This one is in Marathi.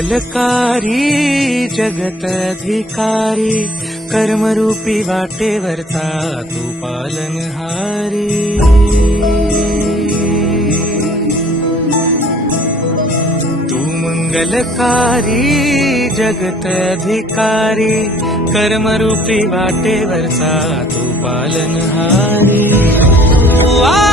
मंगलकारी जगत अधिकारी कर्मरूपी वाटेवरचा तू पालनहारी। तू मंगलकारी जगत अधिकारी कर्मरूपी वाटेवरचा तू पालनहारी। तू